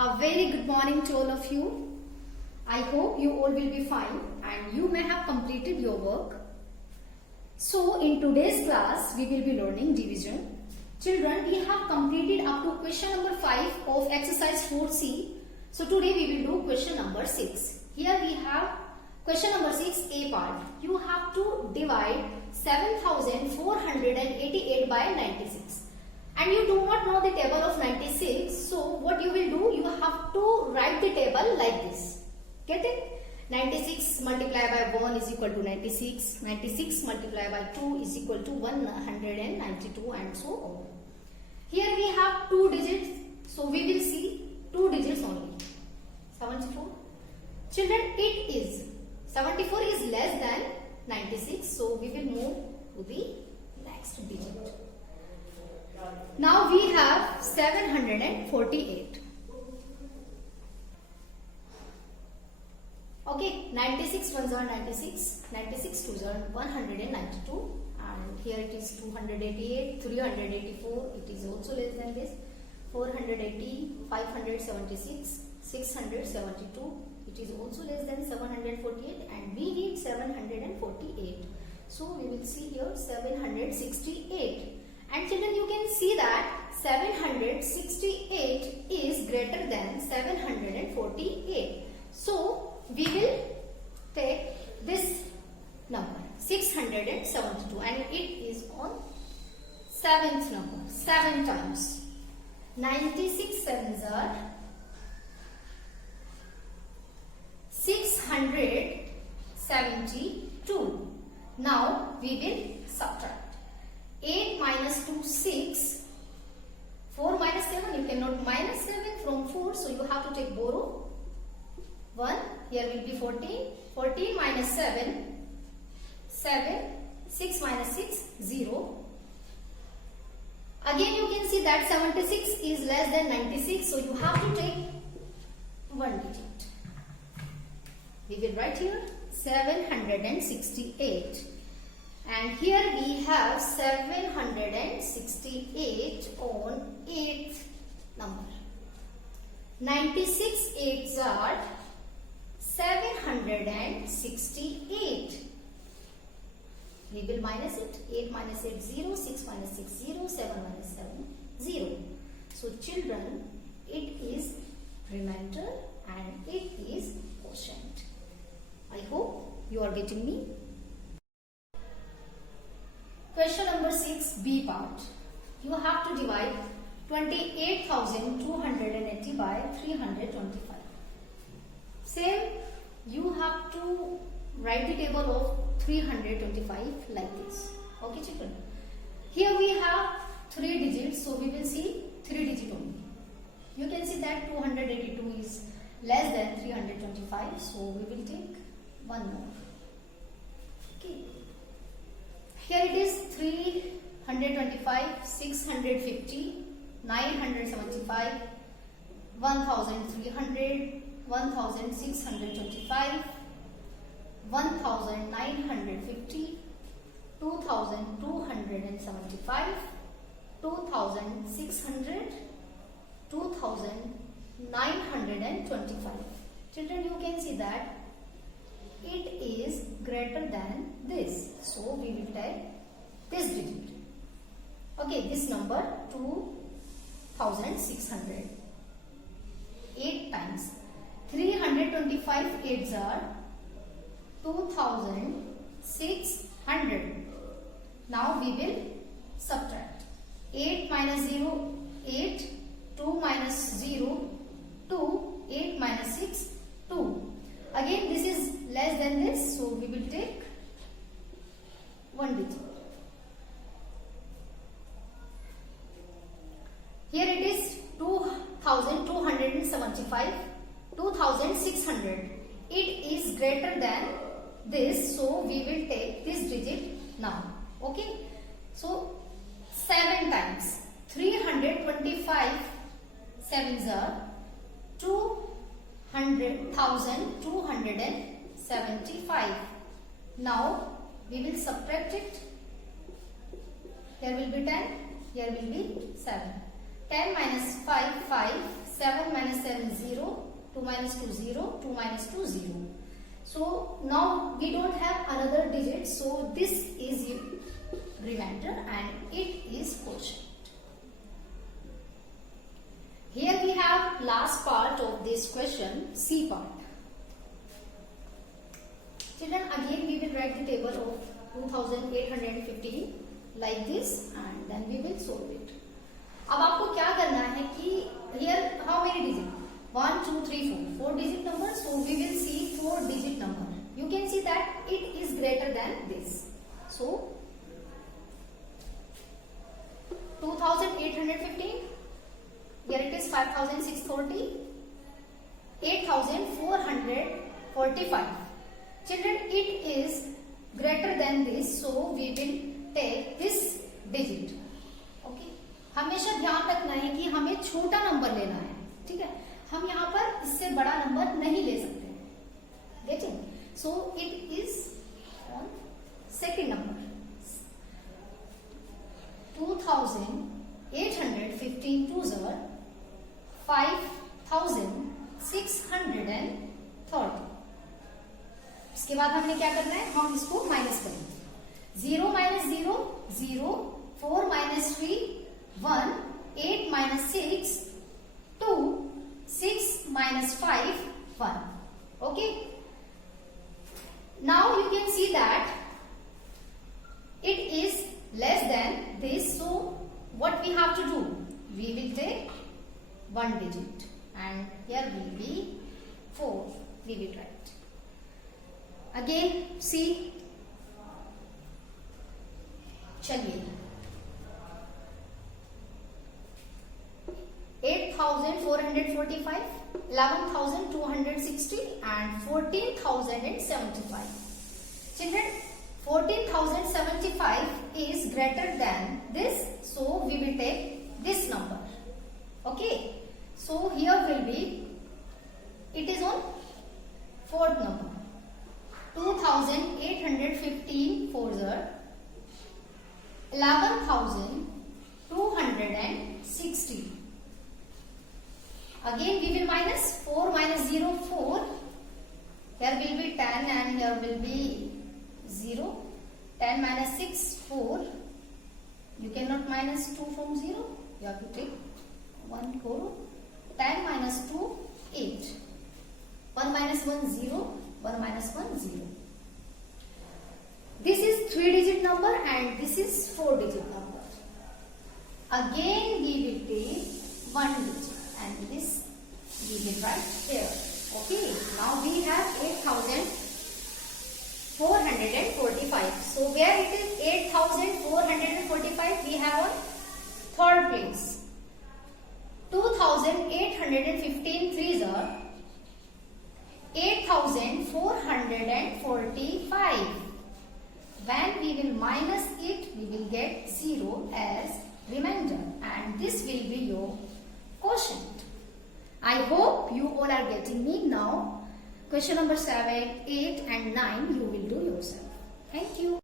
A very good morning to all of you. I hope you all will be fine and you may have completed your work. So in today's class we will be learning division. Children, we have completed up to question number 5 of exercise 4C. So today we will do question number 6. Here we have question number 6 A part. You have to divide 7488 by 96. And you do not know the table of 96, so what you will do, you have to write the table like this. Get it? 96 multiplied by 1 is equal to 96, 96 multiplied by 2 is equal to 192 and so on. Here we have 2 digits, so we will see 2 digits only. 74. Children, it is 74 is less than 96, so we will move to the next digit. Now we have 748. Okay, 96 ones are 96, 96 twos are 192, and here it is 288, 384, it is also less than this, 480, 576, 672, it is also less than 748, and we need 748. So we will see here 768. And children, you can see that 768 is greater than 748. So we will take this number 672 and it is on 7th number, 7 times. 96 sevens are 672. Now we will subtract. 8 minus 2, 6. 4 minus 7, you cannot minus 7 from 4, so you have to take borrow. 1, here will be 14. 14 minus 7, 7. 6 minus 6, 0. Again you can see that 76 is less than 96, so you have to take 1 digit. We will write here 768. And here we have 768 on 8th number. 96 8s are 768. We will minus it. 8 minus 8 0, 6 minus 6 0, 7 minus 7 0. So children, it is remainder and it is quotient. I hope you are getting me. Question number 6 B part. You have to divide 28,280 by 325. Same, you have to write the table of 325 like this. Okay children. Here we have 3 digits, so we will see 3 digit only. You can see that 282 is less than 325, so we will take one more. Okay. Here it is 325, 650, 975, 1300, 1625, 1950, 2275, 2600, 2925. Children, you can see that it is greater than this, so we will take this digit. Okay, this number 2600. 8 times 325 8s are 2600. Now we will subtract. 8 minus 0 8, 2 minus 0 2, 8 minus 6 2. Again this is less than this, so we will take 1 digit. Here it is 2275, 2600. It is greater than this, so we will take this digit now. Okay. So 7 times 325 sevens are 275. Now we will subtract it. Here will be 10, here will be 7. 10 minus 5, 5, 7 minus 7 0, 2 minus 2 0, 2 minus 2 0. So now we don't have another digit, so this is remainder and it is quotient. Here we have last part of this question, C part. Children, again we will write the table of 2815 like this and then we will solve it. अब आपको क्या करना है कि here how many digit? 1, 2, 3, 4 digit number. So we will see 4 digit number. You can see that it is greater than this. So 2815. Here it is 5630. 8445. Children, it is greater than this, so we will take this digit. Okay. हमेशा ध्यान रखना है कि हमें छोटा number लेना है, ठीक है. हम यहाँ पर इससे बड़ा नंबर नहीं ले सकते. Getting? So it is on second number. 2815 twos are 5630. इसके बाद हमने क्या करना है, हम इसको माइनस करेंगे. 0 minus 0 0, 4 minus 3 1, 8 minus 6 2, 6 minus 5 1. Okay. Now you can see that it is less than this, so what we have to do, we will take one digit and here will be 4. We will write. Again see, चलिए 8445, 11260 and 14075. Children, 14075 is greater than this, so we will take this number. Okay, so here will be, it is on fourth number. 2815 fours are 11260. Again we will minus 4 minus 0 4. Here will be 10 and here will be 0. 10 minus 6 4. You cannot minus 2 from 0. You have to take 1 4. 10 minus 2 8. 1 minus 1 0. 1 minus 1 0. This is 3 digit number and this is 4 digit number. Again we will take 1 digit and this we will write here. Okay, now we have 8445. So where it is 8445, we have on third place. 2815 threes are 8445. When we will minus it, we will get 0 as remainder and this will be your quotient. I hope you all are getting me now. Question number 7, 8 and 9 you will do yourself. Thank you.